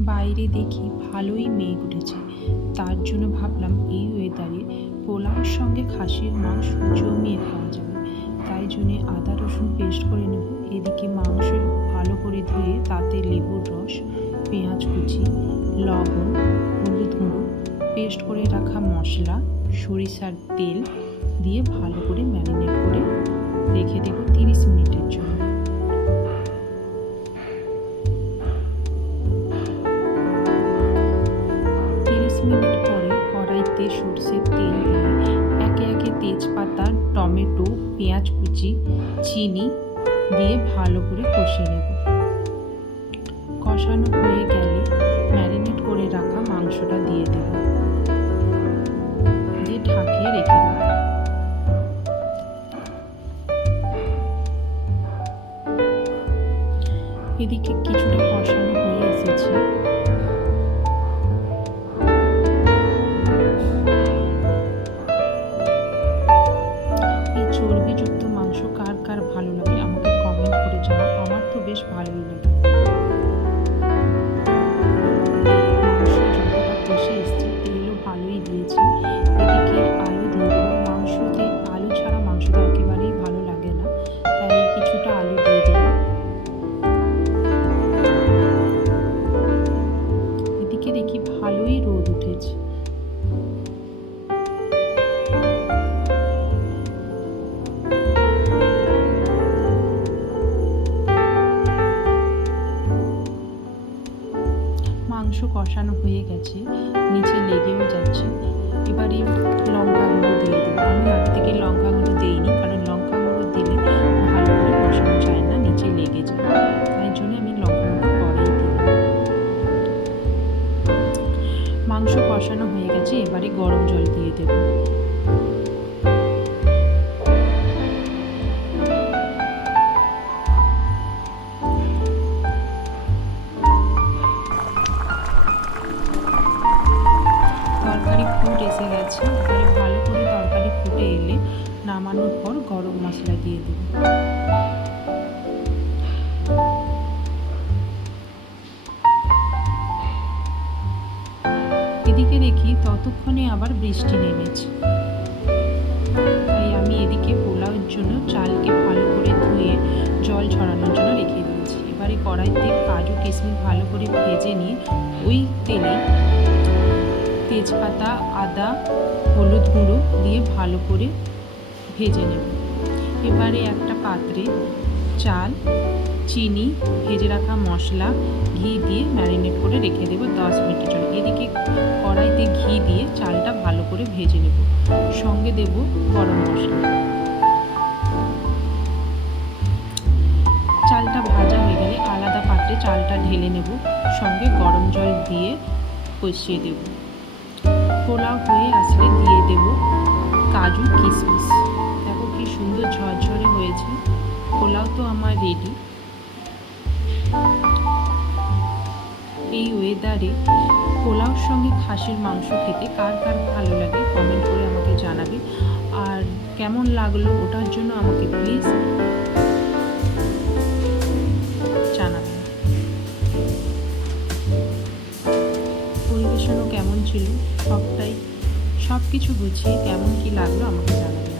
বাইরে দেখি ভালোই মেঘ উঠেছে। তার জন্য ভাবলাম এই ওয়েদারে পোলাওর সঙ্গে খাসির মাংস জমিয়ে খাওয়া যাবে। তাই জন্যে আদা, রসুন পেস্ট করে নেব। এদিকে মাংস ভালো করে ধুয়ে তাতে লেবুর রস, পেঁয়াজ কুচি, লবণ, হলুদ গুঁড়ো পেস্ট করে রাখা মশলা, সরিষার তেল দিয়ে ভালো করে ম্যারিনেট কড়াইতে সর্ষের তেল দিয়ে একে একে তেজপাতা, টমেটো, পেঁয়াজ কুচি, চিনি দিয়ে ভালো করে কষিয়ে নেব। কষানো হয়ে গেলে ম্যারিনেট করে রাখা মাংসটা দিয়ে দেব। দিয়ে ঢাকিয়ে রেখে দেব। এদিকে কিছুটা কষানো হয়ে এসেছে। কষানো হয়ে গেছে, নিচে লেগেও যাচ্ছে। এবারে লঙ্কা গুঁড়ো দিয়ে দেবো। আমি আগে থেকে লঙ্কা গুঁড়ো দিইনি, কারণ লঙ্কা গুঁড়ো দিলে ভালো করে কষানো যায় না, নিচে লেগে যায়। তাই জন্য আমি লঙ্কা গুঁড়ো পরেই দিই। মাংস কষানো হয়ে গেছে, এবারে গরম জল দিয়ে দেবো। গেছে এবারে ভালো করে তরকারি ফুটে এলে নামানোর পর গরম মশলা দিয়ে দেব। এদিকে দেখি ততক্ষণে আবার বৃষ্টি নেমেছে। তাই আমি এদিকে পোলাওয়ের জন্য চালকে ভালো করে ধুয়ে জল ছড়ানোর জন্য রেখে দিয়েছি। এবারে কড়াইতে কাজু কিশমিশ ভালো করে ভেজে নিয়ে ওই তেলে তেজপাতা, আদা, হলুদ গুঁড়ো দিয়ে ভালো করে ভেজে নেব। এবারে একটা পাত্রে চাল, চিনি, ভেজে রাখা মশলা, ঘি দিয়ে ম্যারিনেট করে রেখে দেবো দশ মিনিটের জন্য। এদিকে কড়াইতে ঘি দিয়ে চালটা ভালো করে ভেজে নেব। সঙ্গে দেব গরম মশলা। চালটা ভাজা হয়ে গেলে আলাদা পাত্রে চালটা ঢেলে নেব। সঙ্গে গরম জল দিয়ে কষিয়ে দেবো। পোলাও হয়ে আসলে দিয়ে দেব কাজু কিশমিশ দেখো কি সুন্দর ঝরঝরে হয়েছে। পোলাও তো আমার রেডি এই ওয়েদারে পোলাওর সঙ্গে খাসির মাংস খেতে কার কার ভালো লাগে কমেন্ট করে আমাকে জানাবে। আর কেমন লাগল ওটার জন্য আমাকে প্লিজ পরিবেশনও কেমন ছিল? সবটাই সব কিছু বুঝিয়ে কেমন কি লাগল আমাকে জানাবেন।